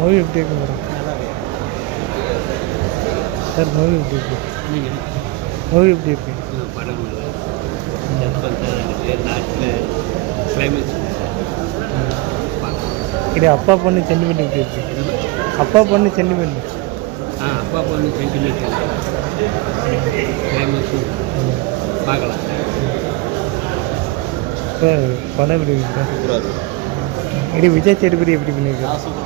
Movie எப்படி இருக்கு madam? Sir movie எப்படி இருக்கு? மூவி எப்படி இருக்கு? படம் கிளைமேக்ஸ் இது அப்பா பொண்ணு சென்டிமெண்ட் எப்படி இருக்கு? அப்பா பொண்ணு சென்டிமெண்ட். அப்பா பொண்ணு சென்டிமெண்ட் கிளைமேக்ஸும் பார்க்கலாம். சார் படம் எப்படி இருக்கு சார்? இது விஜய் சேதுபதி எப்படி பண்ணியிருக்காரு சார்?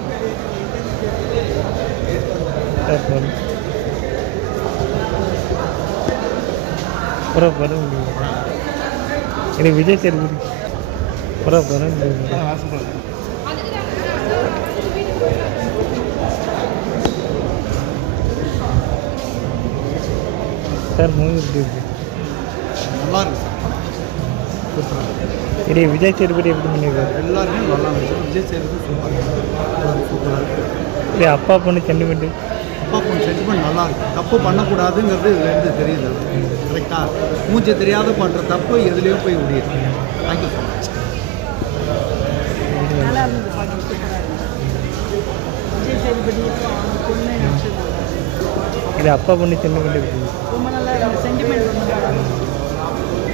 படம் படம் எப்படி இருக்கு? இது விஜய் சேதுபதி படம் எப்படி இருக்கு? சார் மூவி எப்படி இருக்கு? நல்லா இருக்கு சார். இது விஜய் சேதுபதி எப்படி பண்ணியிருக்காரு? எல்லாருமே நல்லா இருக்கு. விஜய் சேதுபதி சூப்பராக இருக்கு. இது அப்பா பொண்ணு சென்டிமெண்ட்டு. அப்பா பொண்ணு சென்டிமெண்ட் நல்லா இருக்கு. தப்பு பண்ணக்கூடாதுங்கிறது இதுலேருந்து தெரியுது. கரெக்டாக மூஞ்சி தெரியாத பண்ணுற தப்பு எதுலேயும் போய் முடியுது. Thank you so much. இது அப்பா பொண்ணு சென்டிமெண்ட் இருக்கு. ரொம்ப நல்லா இருக்கு. சென்டிமெண்ட் ரொம்ப நல்லா இருக்கு.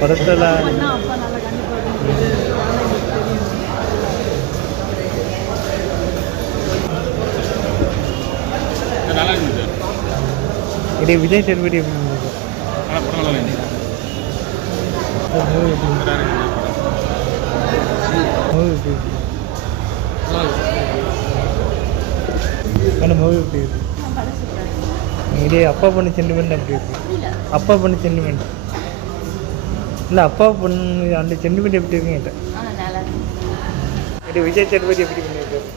படத்தில் அப்பா நல்லா கண்டிப்பாக நல்லா இருந்துச்சு. இது விஜய் சேதுபதி எப்படி இருந்தது? படம் நல்லா இருந்துச்சு. மூவி எப்படி அந்த மூவி எப்படி இருக்கு? இதே அப்பா பொண்ணு சென்டிமெண்ட் அப்படி இருக்கு. அப்பா பொண்ணு சென்டிமெண்ட் இல்லை, அப்பா பொண்ணு அந்த சென்டிமெண்ட் எப்படி இருக்குன்னு கேட்டேன். இது விஜய் சேதுபதி எப்படி பண்ணியிருக்காரு?